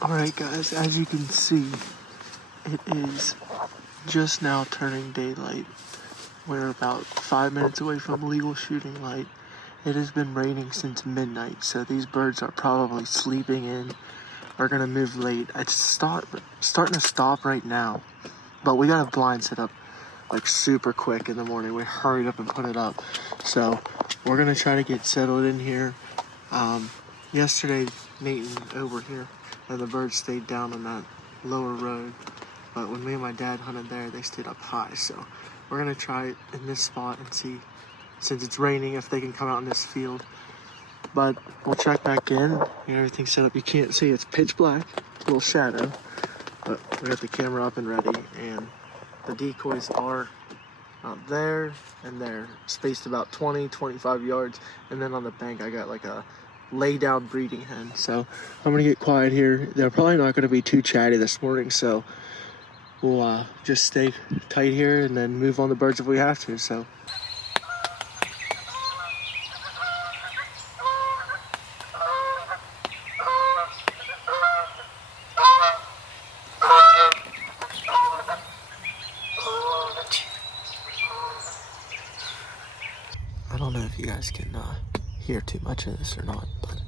Alright guys, as you can see, it is just now turning daylight. We're about 5 minutes away from legal shooting light. It has been raining since midnight, so these birds are probably sleeping in. We're gonna move late. It's starting to stop right now, but we got a blind set up like super quick in the morning. We hurried up and put it up. So we're gonna try to get settled in here. Yesterday, Nathan over here and the birds stayed down on that lower road. But when me and my dad hunted there, they stayed up high. So we're gonna try it in this spot and see, since it's raining, if they can come out in this field. But we'll check back in. Everything's set up. You can't see, it's pitch black, a little shadow. But we got the camera up and ready, and the decoys are out there and there, spaced about 20-25 yards. And then on the bank, I got like a lay down breeding hen. So I'm gonna get quiet here. They're probably not gonna be too chatty this morning, so we'll just stay tight here and then move on the birds if we have to. So I don't know if you guys can hear too much of this or not, but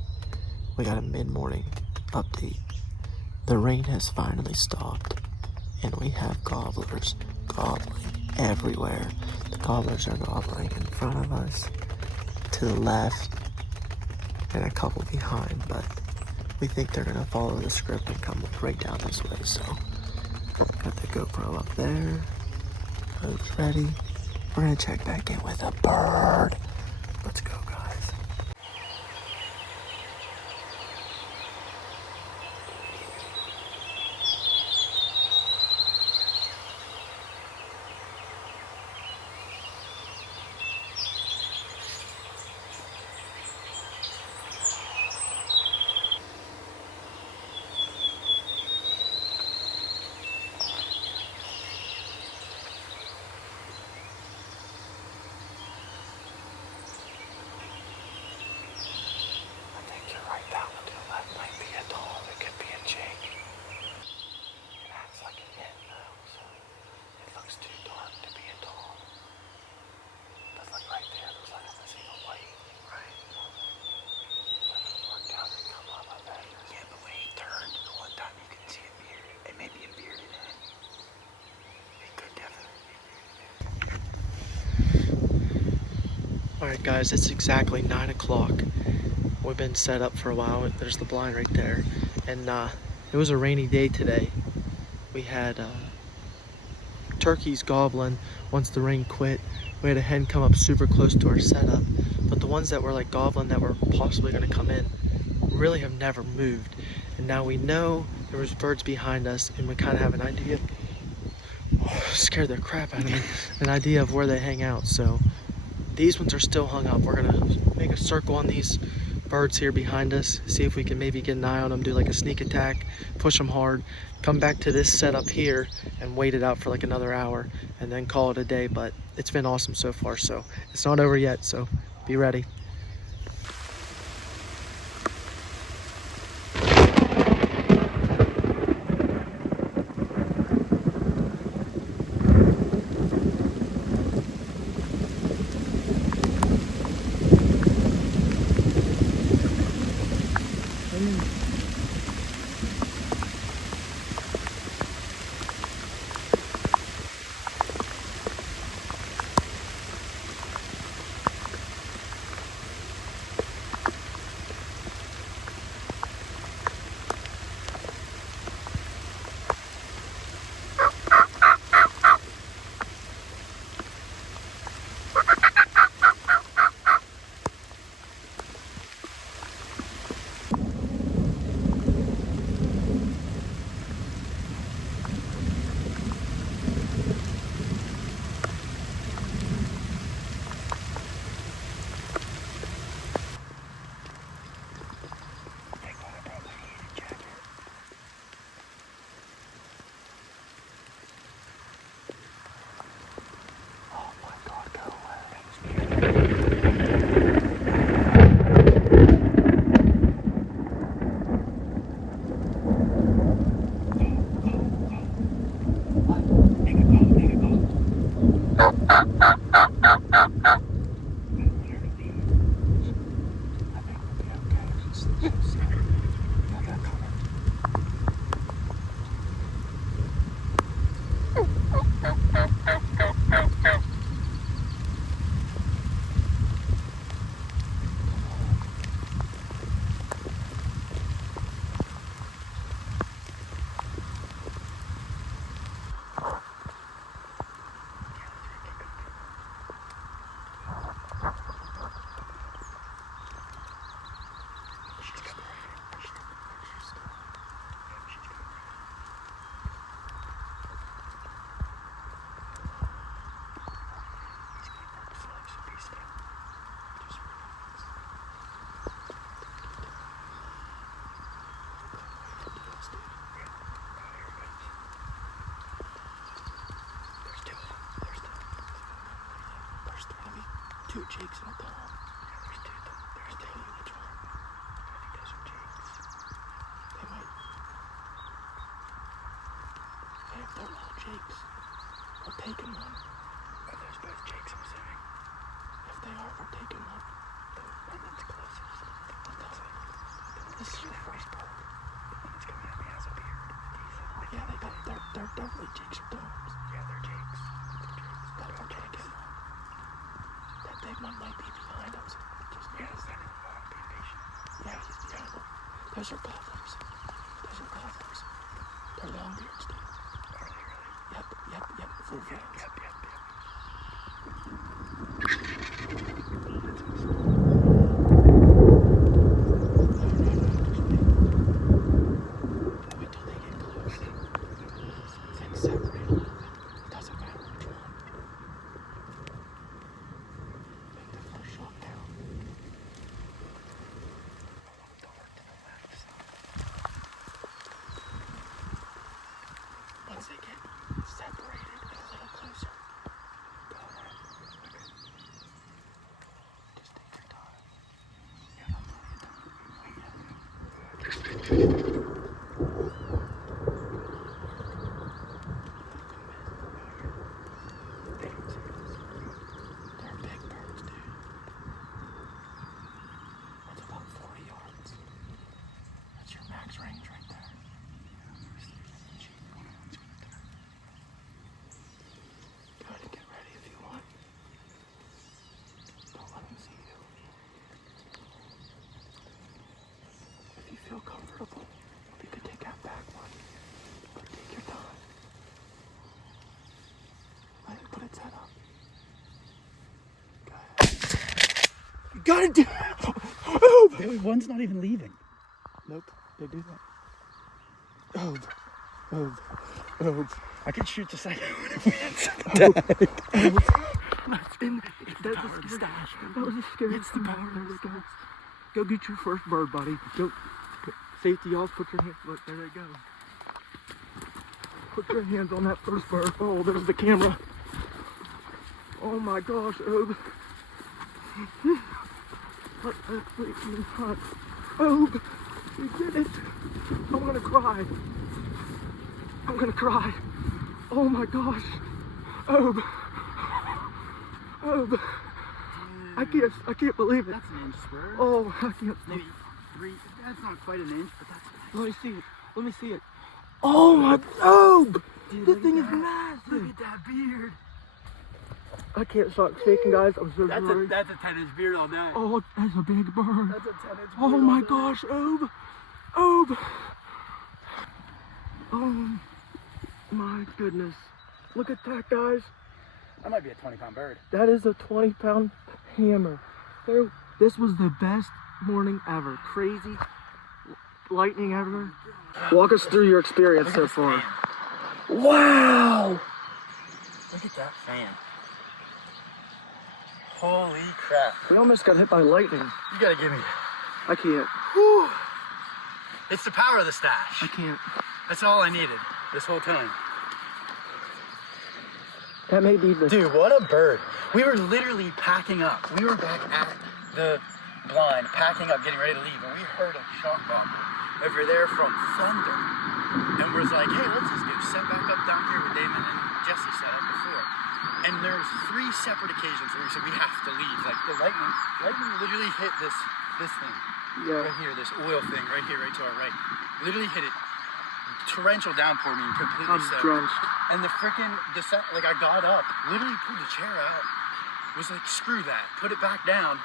we got a mid-morning update. The rain has finally stopped, and we have gobblers gobbling everywhere. The gobblers are gobbling in front of us, to the left, and a couple behind, but we think they're gonna follow the script and come right down this way. So got the GoPro up there, boat's ready. We're gonna check back in with a bird. Let's go, guys. Alright guys, it's exactly 9 o'clock. We've been set up for a while. There's the blind right there. And it was a rainy day today. We had turkeys gobbling once the rain quit. We had a hen come up super close to our setup. But the ones that were like gobbling that were possibly going to come in really have never moved. And now we know there was birds behind us, and we kind of have an idea. Scared the crap out of me. An idea of where they hang out. So these ones are still hung up. We're gonna make a circle on these birds here behind us, see if we can maybe get an eye on them, do like a sneak attack, push them hard, come back to this setup here and wait it out for like another hour and then call it a day. But it's been awesome so far, so it's not over yet, so be ready. two jakes in a dome. There's two. There's two. Which one? I think those are jakes. They might. Hey, if they're all jakes, we're taking one. Are those both jakes, I'm assuming? If they are, we're taking one. The one that's closest. This is your first bird. The one that's coming at me has a beard. Yeah, they're definitely jakes or domes. Yeah, they're jakes. But we're taking one. That big one might be behind us. Just Yeah, is that it? Oh, I'm being patient. yeah. Those are gobblers. They're longbeards, dude. Are they really? Yep. Full Yep. fronts. Wait till they get close. Then separate a little bit. Doesn't matter which one. Make the first shot down. Once they get separated a little closer, go ahead. Okay. Just take your time. Yeah, I'm not They're big birds, dude. That's about 40 yards. That's your max range right there. Go ahead and get ready if you want. Don't let them see you. If you feel comfortable, you could take that back one. But take your time. Let it put its head up. Go ahead. You gotta do it! One's not even leaving. Nope, they do that. I could shoot the second one. That's the stash. That was a scary. It's the power. There we go. Go get your first bird, buddy. Go. Safety off. Put your hands. Look, there they go. Put your hands on that first bird. Oh, there's the camera. Oh my gosh, Obe. Let that freaking hunt. Obe, you did it. I'm gonna cry. Oh my gosh. Obe. I can't believe it. That's an inch bird. Oh, I can't. Maybe 3. That's not quite an inch, but that's Let me see it. Oh my Obe! Dude, This thing is Look massive. at that beard. I can't stop shaking, guys. I'm so sorry. That's a 10-inch beard all day. Oh, that's a big bird. That's a 10-inch beard. Oh my gosh, Obe. Oh my goodness. Look at that, guys. That might be a 20-pound bird. That is a 20-pound hammer. This was the best morning ever. Crazy lightning ever. Walk us through your experience so far. Wow! Look at that fan. Holy crap. We almost got hit by lightning. You gotta give me that. I can't. Whew. It's the power of the stash. I can't. That's all I needed this whole time. That may be the... Dude, what a bird. We were literally packing up. We were back at the blind, packing up, getting ready to leave, and we heard a shot gobble over there from Thunder. And we're like, hey, let's just go set back up down here where Damon and Jesse set up before. And there's 3 separate occasions where we said we have to leave. Like the lightning literally hit this thing. Yeah. Right here, this oil thing right here, right to our right. Literally hit it. Torrential downpour, mean completely I'm soaked. drenched. And the freaking like I got up, literally pulled the chair out, was like, screw that, put it back down,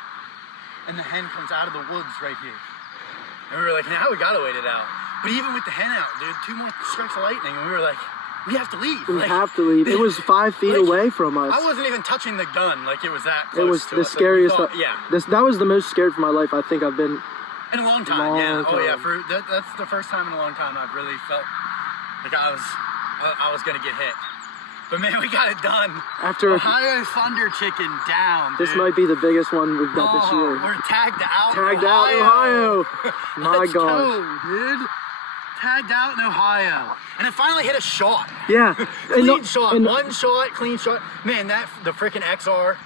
and the hen comes out of the woods right here. And we were like, now we gotta wait it out. But even with the hen out, dude, 2 more strikes of lightning, and we were like, we have to leave. We have to leave. It was 5 feet away from us. I wasn't even touching the gun, like it was that close. It was to the us. scariest. Like, yeah. That was the most scared for my life I think I've been. In a long time, yeah. Long Oh yeah, time. that's the first time in a long time I've really felt like I was gonna get hit. But man, we got it done. After Ohio Thunder Chicken down. This dude. might be the biggest one we've got this year. We're tagged out. Tagged out in Ohio. My Let's gosh. go, dude. Tagged out in Ohio, and it finally hit a shot. Yeah. Clean shot. One shot, clean shot. Man, the freaking XR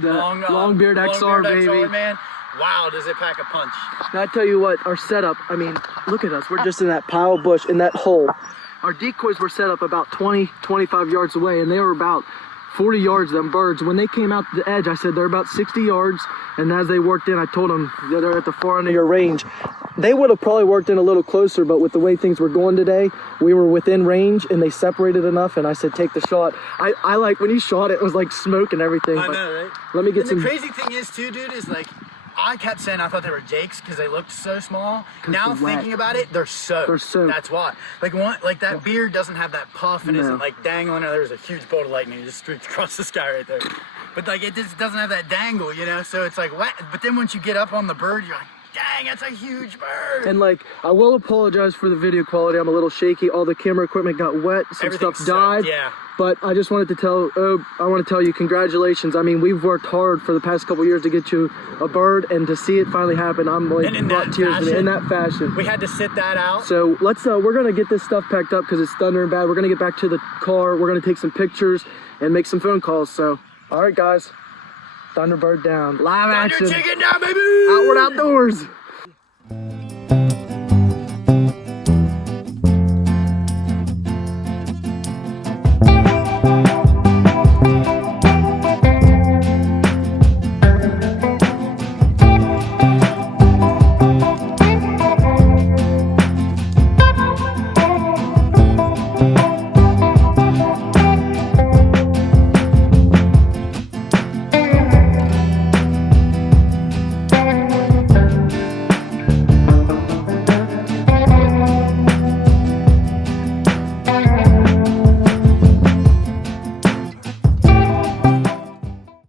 The long-beard XR, baby. Man. Wow, does it pack a punch. Now, I tell you what, our setup, I mean, look at us. We're just in that pile of bush, in that hole. Our decoys were set up about 20, 25 yards away, and they were about 40 yards, them birds. When they came out to the edge, I said they're about 60 yards, and as they worked in, I told them they're at the far end of your range. They would have probably worked in a little closer, but with the way things were going today, we were within range, and they separated enough, and I said, take the shot. I like, when you shot it, it was like smoke and everything. I know, right? Let me get some... The crazy thing is, too, dude, is like, I kept saying I thought they were jakes because they looked so small. Now thinking about it, they're soaked. They're soaked. That's why. Like that beard doesn't have that puff and isn't like dangling. There's a huge bolt of lightning just streaked across the sky right there. But like it just doesn't have that dangle, you know. So it's like wet. But then once you get up on the bird, you're like, dang, that's a huge bird. And like, I will apologize for the video quality. I'm a little shaky. All the camera equipment got wet. Some stuff died. Yeah. But I just wanted to tell you congratulations. I mean, we've worked hard for the past couple years to get you a bird, and to see it finally happen, I'm like, brought tears to me in that fashion. We had to sit that out. So let's, we're gonna get this stuff packed up because it's thundering bad. We're gonna get back to the car. We're gonna take some pictures and make some phone calls. So, all right, guys, Thunderbird down, live action. Thunder chicken down, baby. Outward outdoors.